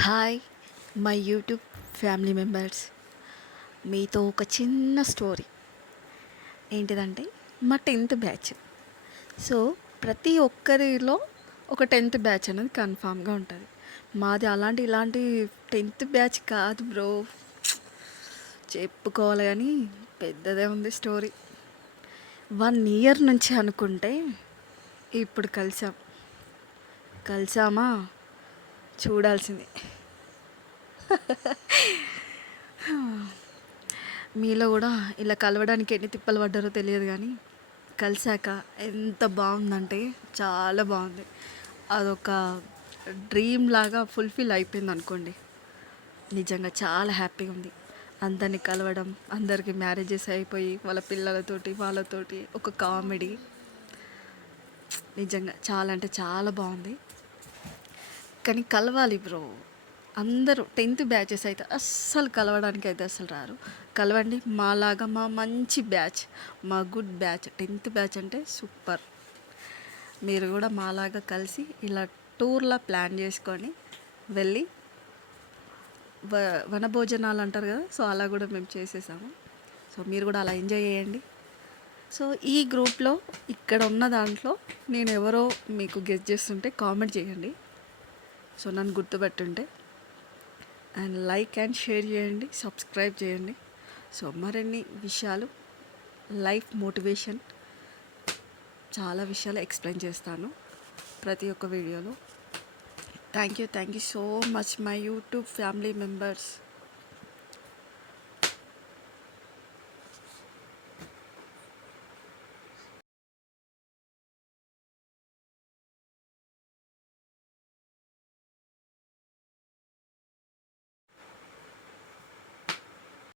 Hi my YouTube family members. మీతో ఒక చిన్న స్టోరీ ఏంటిదంటే మా 10th బ్యాచ్. సో ప్రతి ఒక్కరిలో ఒక 10th బ్యాచ్ అనేది కన్ఫామ్గా ఉంటుంది. మాది ఇలాంటి 10th బ్యాచ్ కాదు బ్రో, చెప్పుకోవాలి కానీ పెద్దదే ఉంది స్టోరీ. 1 year నుంచి అనుకుంటే ఇప్పుడు కలిసామా చూడాల్సింది. మీలో కూడా ఇలా కలవడానికి ఎన్ని తిప్పలు పడ్డారో తెలియదు కానీ కలిసాక ఎంత బాగుందంటే చాలా బాగుంది. అదొక డ్రీమ్ లాగా ఫుల్ఫిల్ అయిపోయింది అనుకోండి. నిజంగా చాలా హ్యాపీగా ఉంది. అందరిని కలవడం, అందరికీ మ్యారేజెస్ అయిపోయి వాళ్ళ వాళ్ళతోటి ఒక కామెడీ. నిజంగా చాలా అంటే చాలా బాగుంది. కానీ కలవాలి బ్రో. అందరూ 10th బ్యాచెస్ అయితే అస్సలు కలవడానికి అయితే అస్సలు రారు. కలవండి. మాలాగా మా మంచి బ్యాచ్, మా గుడ్ బ్యాచ్ 10th బ్యాచ్ అంటే సూపర్. మీరు కూడా మాలాగా కలిసి ఇలా టూర్లా ప్లాన్ చేసుకొని వెళ్ళి వనభోజనాలు అంటారు కదా, సో అలా కూడా మేము చేసేసాము. సో మీరు కూడా అలా ఎంజాయ్ చేయండి. సో ఈ గ్రూప్లో ఇక్కడ ఉన్న దాంట్లో నేను ఎవరో మీకు గెస్ట్ చేస్తుంటే కామెంట్ చేయండి. సో నన్ను గుర్తుపెట్టుంటే అండ్ లైక్ అండ్ షేర్ చేయండి, సబ్స్క్రైబ్ చేయండి. సో మరిన్ని విషయాలు, లైఫ్ మోటివేషన్, చాలా విషయాలు ఎక్స్ప్లెయిన్ చేస్తాను ప్రతి ఒక్క వీడియోలో. Thank you so much my YouTube family members.